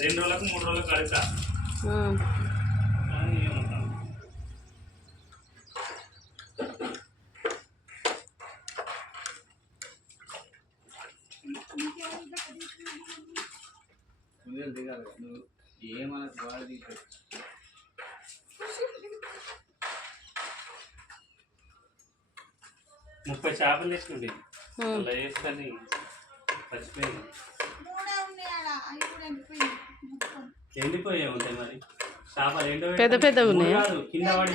2 రోజులకు 3 రోజులకు కడతా. దిగాలి నువ్వు ఏమన్నా వాడు దిగు 30 చేపలు తెచ్చుకుంటే అలా వేసుకొని చచ్చిపోయింది. ఎండిపోయే ఉంటాయి మరి చేపలు పెద్ద పెద్దగా ఉన్నాయి కింద పడి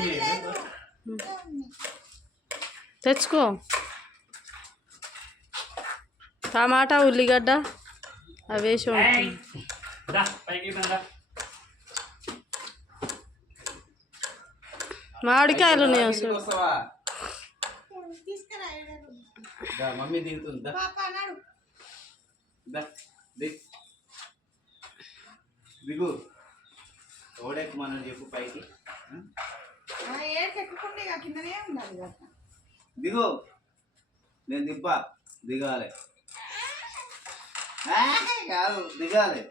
తెచ్చుకో. టమాటా ఉల్లిగడ్డ అవి వేసి మామిడికాయలు ఉన్నాయి అసలు. మమ్మీ దిగుతుందా దిగు ఓడెక్కు మనం చెప్పు పైకి దిగు నేను దింపా దిగాలి కాదు దిగాలి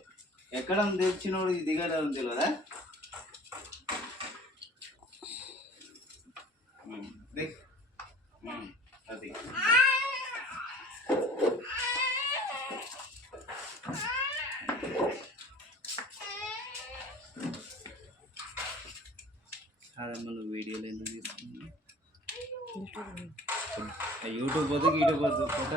ఎక్కడ తెచ్చినోడు దిగాలి తెలియదా అది కాదమ్మా నువ్వు వీడియోలు ఎందుకు తీసుకున్నావు యూట్యూబ్ వద్దు యూట్యూబ్ వద్దు ఫోటో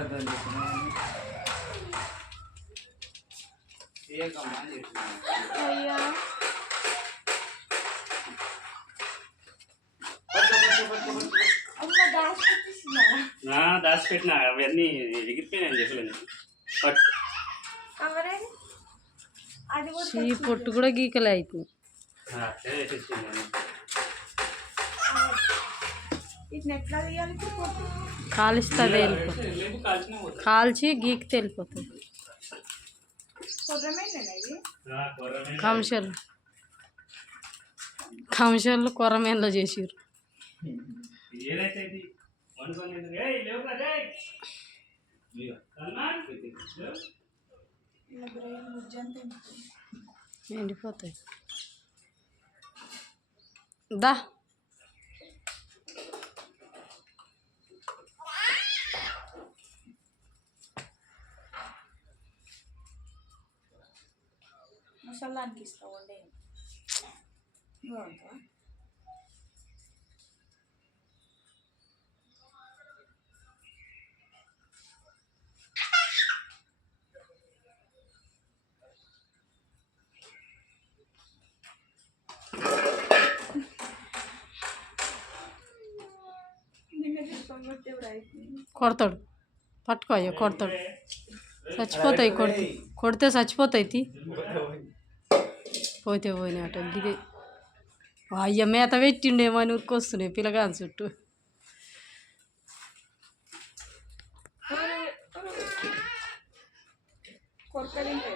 దాచిపెట్టిన అవన్నీ ఎగిరిపోయినా చెప్పలేదు పొట్టు కూడా గీకలే అవుతుంది. కాలిస్తుంది వెళ్ళిపోతుంది కాల్చి గీకితే వెళ్ళిపోతుంది. కంషాలు కొరమేన్లో చేసిర్రు. ఎండిపోతాయి దా మసాలానికి ఇస్తావు వండే కొడతాడు పట్టుకో అయ్యో కొడతాడు చచ్చిపోతాయి కొడితే చచ్చిపోతాయి పోతే పోయినాయి అట గిదే అయ్య మేత పెట్టిండేమో అని ఉరికొస్తున్నాయి పిల్లగాని చుట్టూ. కొరకలింటాయి